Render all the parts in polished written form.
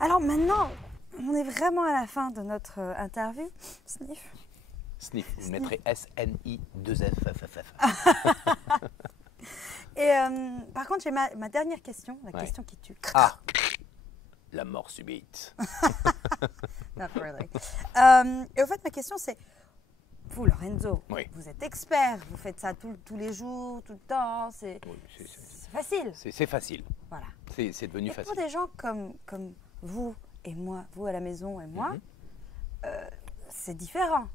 Alors maintenant, on est vraiment à la fin de notre interview. Sniff. Sniff, vous mettrez S-N-I-2-F-F-F. Et par contre, j'ai ma dernière question, la Ouais. question qui tue. Ah, la mort subite. Not really. Et au fait, ma question c'est, vous Lorenzo, Oui. vous êtes expert, vous faites ça tous les jours, tout le temps, c'est Oui, facile. c'est facile. Voilà. C'est devenu Et facile. pour des gens comme vous et moi, vous à la maison et moi, c'est différent.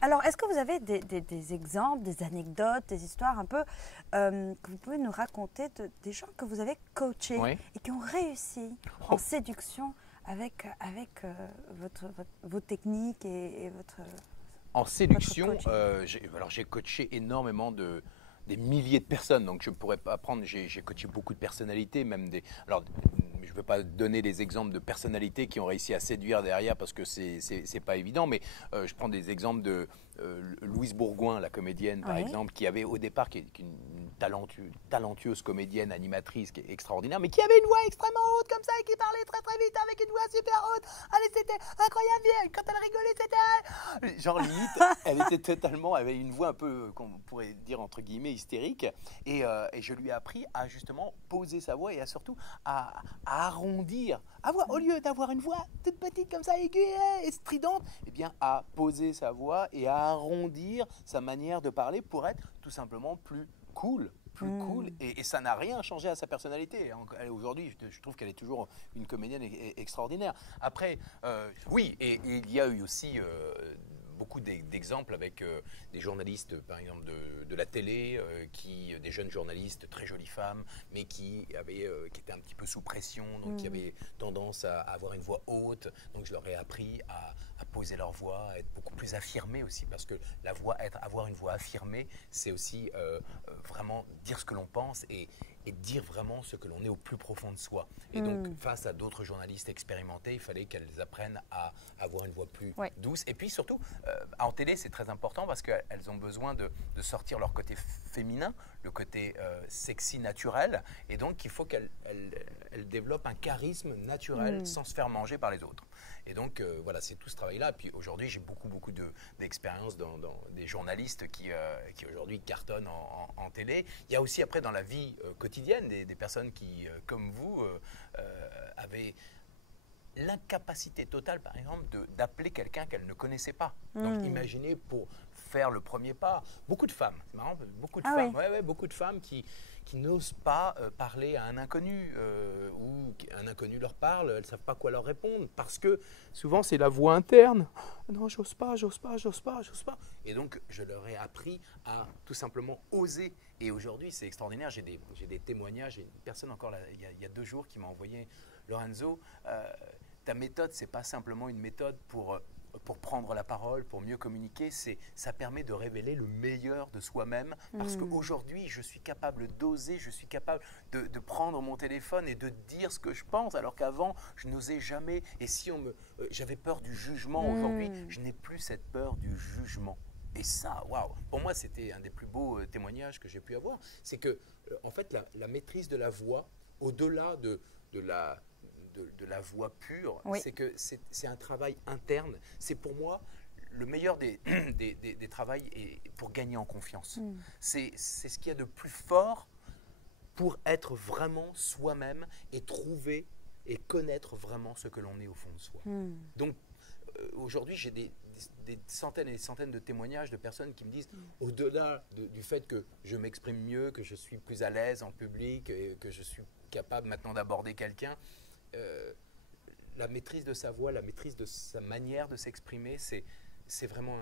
Alors, est-ce que vous avez des exemples, des anecdotes, des histoires un peu que vous pouvez nous raconter des gens que vous avez coachés Oui. et qui ont réussi en séduction avec vos techniques et votre... En séduction, coaching. j'ai coaché énormément des milliers de personnes, donc je ne pourrais pas prendre, j'ai coaché beaucoup de personnalités, même des... Alors, je ne veux pas donner des exemples de personnalités qui ont réussi à séduire derrière parce que c'est pas évident, mais je prends des exemples de Louise Bourgoin, la comédienne par Oui. exemple, qui avait au départ, qui est une talentueuse comédienne, animatrice, qui est extraordinaire, mais qui avait une voix extrêmement haute comme ça et qui parlait très très vite avec une voix super haute. Allez, c'était incroyable, quand elle rigolait, c'était... Genre limite, elle était totalement, elle avait une voix un peu, qu'on pourrait dire entre guillemets, hystérique, et je lui ai appris à justement poser sa voix et à surtout à arrondir, au lieu d'avoir une voix toute petite comme ça, aiguë et stridente, eh bien à poser sa voix et à arrondir sa manière de parler pour être tout simplement plus cool. Et ça n'a rien changé à sa personnalité. Aujourd'hui, je trouve qu'elle est toujours une comédienne extraordinaire. Après, oui, et il y a eu aussi beaucoup d'exemples avec des journalistes, par exemple de la télé, des jeunes journalistes, très jolies femmes, mais qui étaient un petit peu sous pression, donc qui avaient tendance à avoir une voix haute. Donc je leur ai appris à poser leur voix, à être beaucoup plus affirmés aussi, parce que avoir une voix affirmée, c'est aussi vraiment dire ce que l'on pense et dire vraiment ce que l'on est au plus profond de soi. Et donc, face à d'autres journalistes expérimentés, il fallait qu'elles apprennent à avoir une voix plus douce. Et puis surtout, en télé, c'est très important parce qu'elles ont besoin de sortir leur côté féminin, le côté sexy naturel. Et donc, il faut qu'elles développent un charisme naturel sans se faire manger par les autres. Et donc, voilà, c'est tout ce travail-là. Puis aujourd'hui, j'ai beaucoup d'expérience dans des journalistes qui aujourd'hui cartonnent en télé. Il y a aussi après dans la vie quotidienne des personnes qui, comme vous, avaient l'incapacité totale, par exemple, d'appeler quelqu'un qu'elle ne connaissait pas. Donc imaginez pour faire le premier pas, beaucoup de femmes, c'est marrant, beaucoup de femmes qui n'osent pas parler à un inconnu ou un inconnu leur parle, elles ne savent pas quoi leur répondre parce que souvent c'est la voix interne. Non, j'ose pas. Et donc je leur ai appris à tout simplement oser. Et aujourd'hui c'est extraordinaire, j'ai des témoignages. J'ai une personne encore là, il y a 2 jours qui m'a envoyé Lorenzo, ta méthode c'est pas simplement une méthode pour prendre la parole, pour mieux communiquer, ça permet de révéler le meilleur de soi-même parce qu'aujourd'hui, je suis capable d'oser, je suis capable de prendre mon téléphone et de dire ce que je pense alors qu'avant, je n'osais jamais. Et si j'avais peur du jugement, aujourd'hui, je n'ai plus cette peur du jugement. Et ça, waouh, pour moi, c'était un des plus beaux témoignages que j'ai pu avoir. C'est que, en fait, la maîtrise de la voix, au-delà de la voix pure, c'est que c'est un travail interne. C'est pour moi le meilleur des travails pour gagner en confiance. C'est ce qu'il y a de plus fort pour être vraiment soi-même et trouver et connaître vraiment ce que l'on est au fond de soi. Donc aujourd'hui, j'ai des centaines et des centaines de témoignages de personnes qui me disent, au-delà du fait que je m'exprime mieux, que je suis plus à l'aise en public, et que je suis capable maintenant d'aborder quelqu'un, la maîtrise de sa voix, la maîtrise de sa manière de s'exprimer, c'est vraiment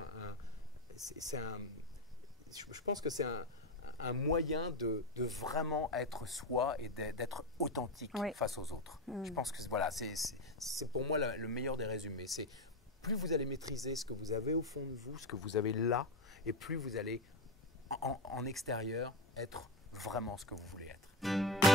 je pense que c'est un moyen de vraiment être soi et d'être authentique face aux autres. Je pense que voilà, c'est pour moi le meilleur des résumés. C'est plus vous allez maîtriser ce que vous avez au fond de vous, ce que vous avez là, et plus vous allez en extérieur être vraiment ce que vous voulez être.